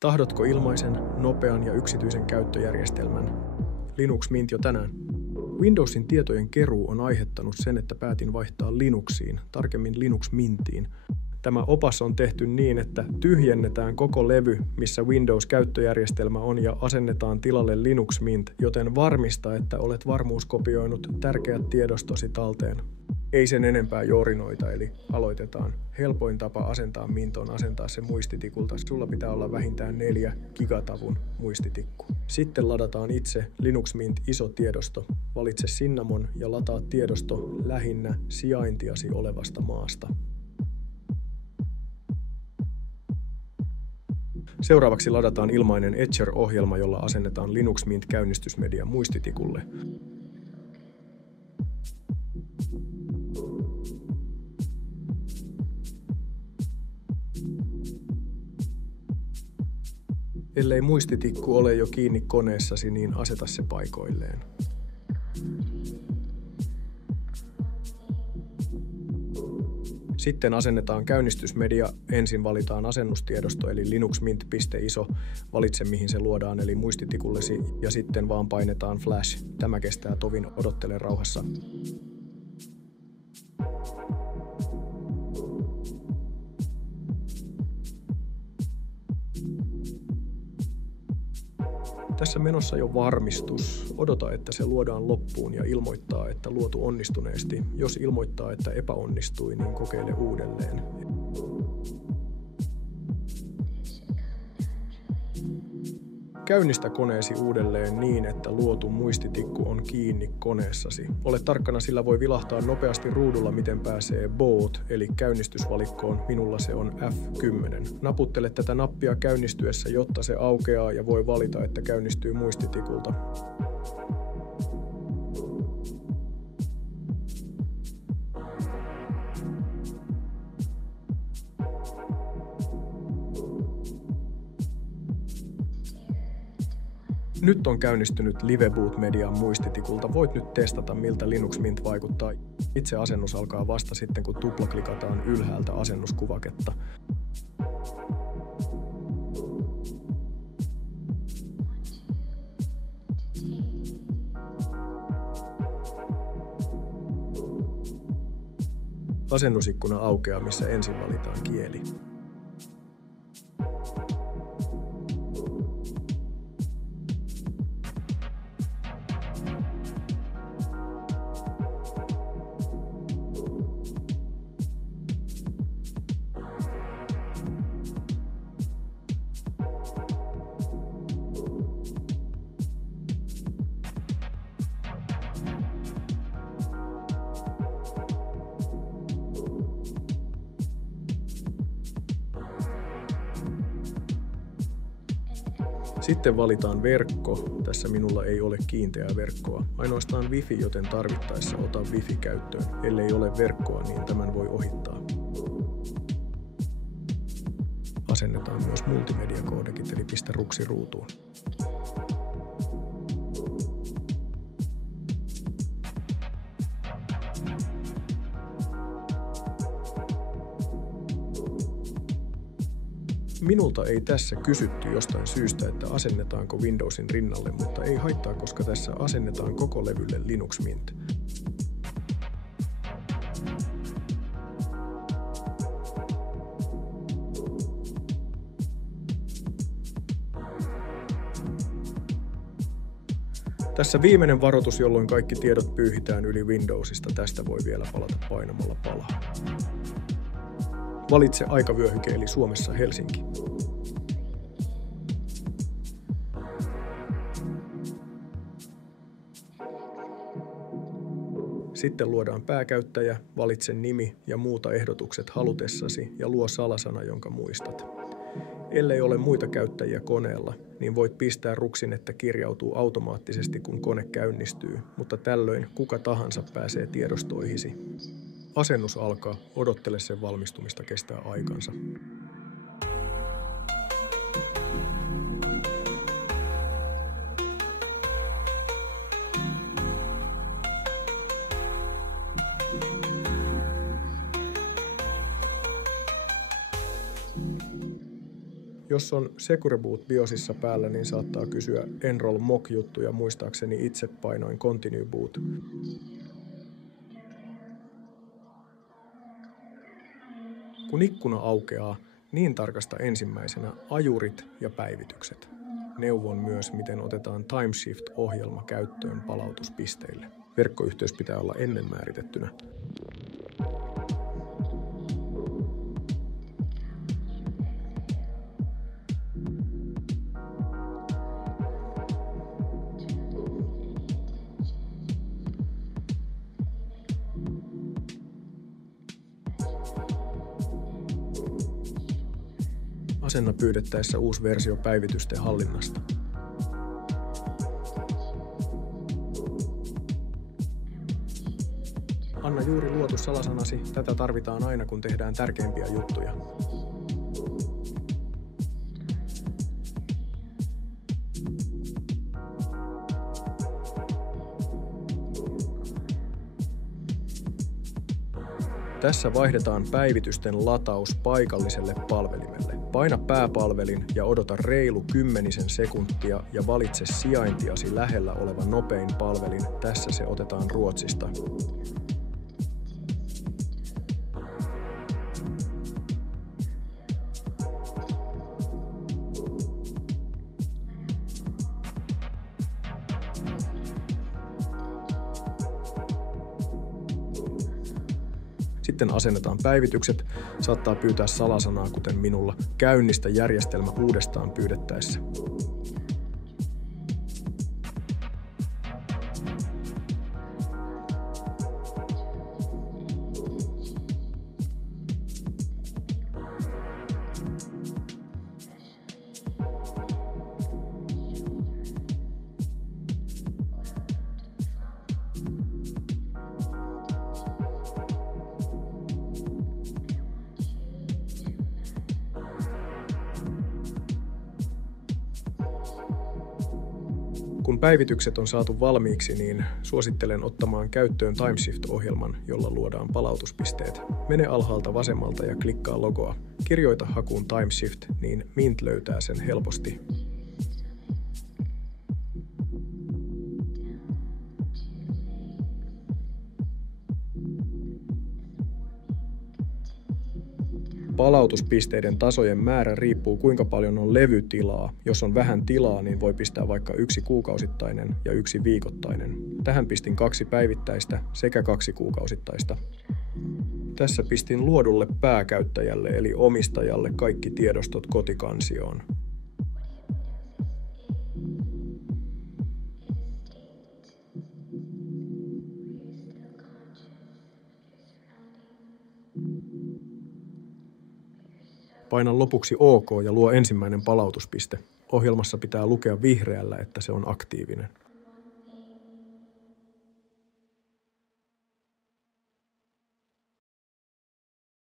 Tahdotko ilmaisen, nopean ja yksityisen käyttöjärjestelmän? Linux Mint jo tänään. Windowsin tietojen keruu on aiheuttanut sen, että päätin vaihtaa Linuxiin, tarkemmin Linux Mintiin. Tämä opas on tehty niin, että tyhjennetään koko levy, missä Windows-käyttöjärjestelmä on, ja asennetaan tilalle Linux Mint, joten varmista, että olet varmuuskopioinut tärkeät tiedostosi talteen. Ei sen enempää jorinoita, eli aloitetaan. Helpoin tapa asentaa Mint on asentaa se muistitikulta. Sulla pitää olla vähintään 4 gigatavun muistitikku. Sitten ladataan itse Linux Mint iso tiedosto. Valitse Cinnamon ja lataa tiedosto lähinnä sijaintiasi olevasta maasta. Seuraavaksi ladataan ilmainen Etcher-ohjelma, jolla asennetaan Linux Mint käynnistysmedia muistitikulle. Ellei muistitikku ole jo kiinni koneessasi, niin aseta se paikoilleen. Sitten asennetaan käynnistysmedia. Ensin valitaan asennustiedosto eli linuxmint.iso. Valitse mihin se luodaan eli muistitikullesi ja sitten vaan painetaan flash. Tämä kestää tovin, odottele rauhassa. Tässä menossa jo varmistus. Odota, että se luodaan loppuun ja ilmoittaa, että luotu onnistuneesti. Jos ilmoittaa, että epäonnistui, niin kokeile uudelleen. Käynnistä koneesi uudelleen niin, että luotu muistitikku on kiinni koneessasi. Ole tarkkana, sillä voi vilahtaa nopeasti ruudulla, miten pääsee boot, eli käynnistysvalikkoon. Minulla se on F10. Naputtele tätä nappia käynnistyessä, jotta se aukeaa ja voi valita, että käynnistyy muistitikulta. Nyt on käynnistynyt LiveBoot Median muistitikulta. Voit nyt testata, miltä Linux Mint vaikuttaa. Itse asennus alkaa vasta sitten, kun tuplaklikataan ylhäältä asennuskuvaketta. Asennusikkuna aukeaa, missä ensin valitaan kieli. Sitten valitaan verkko. Tässä minulla ei ole kiinteää verkkoa. Ainoastaan Wi-Fi, joten tarvittaessa ota Wi-Fi käyttöön. Ellei ole verkkoa, niin tämän voi ohittaa. Asennetaan myös multimediakoodekit, eli pistä ruksi ruutuun. Minulta ei tässä kysytty jostain syystä, että asennetaanko Windowsin rinnalle, mutta ei haittaa, koska tässä asennetaan koko levylle Linux Mint. Tässä viimeinen varoitus, jolloin kaikki tiedot pyyhitään yli Windowsista. Tästä voi vielä palata painamalla palaa. Valitse aikavyöhyke eli Suomessa Helsinki. Sitten luodaan pääkäyttäjä, valitse nimi ja muuta ehdotukset halutessasi ja luo salasana, jonka muistat. Ellei ole muita käyttäjiä koneella, niin voit pistää ruksin, että kirjautuu automaattisesti, kun kone käynnistyy, mutta tällöin kuka tahansa pääsee tiedostoihisi. Asennus alkaa, odottele sen valmistumista, kestää aikansa. Jos on Secure Boot BIOSissa päällä, niin saattaa kysyä Enroll Mock-juttuja, muistaakseni itse painoin Continue Boot. Kun ikkuna aukeaa, niin tarkasta ensimmäisenä ajurit ja päivitykset. Neuvon myös, miten otetaan TimeShift-ohjelma käyttöön palautuspisteille. Verkkoyhteys pitää olla ennen määritettynä. Asenna pyydettäessä uusi versio päivitysten hallinnasta. Anna juuri luotu salasanasi, tätä tarvitaan aina kun tehdään tärkeimpiä juttuja. Tässä vaihdetaan päivitysten lataus paikalliselle palvelimelle. Paina pääpalvelin ja odota reilu 10 sekuntia ja valitse sijaintiasi lähellä oleva nopein palvelin. Tässä se otetaan Ruotsista. Sitten asennetaan päivitykset, saattaa pyytää salasanaa kuten minulla. Käynnistä järjestelmä uudestaan pyydettäessä. Kun päivitykset on saatu valmiiksi, niin suosittelen ottamaan käyttöön TimeShift-ohjelman, jolla luodaan palautuspisteet. Mene alhaalta vasemmalta ja klikkaa logoa. Kirjoita hakuun TimeShift, niin Mint löytää sen helposti. Palautuspisteiden tasojen määrä riippuu kuinka paljon on levytilaa. Jos on vähän tilaa, niin voi pistää vaikka 1 kuukausittainen ja 1 viikoittainen. Tähän pistin 2 päivittäistä sekä 2 kuukausittaista. Tässä pistin luodulle pääkäyttäjälle eli omistajalle kaikki tiedostot kotikansioon. Paina lopuksi OK ja luo ensimmäinen palautuspiste. Ohjelmassa pitää lukea vihreällä, että se on aktiivinen.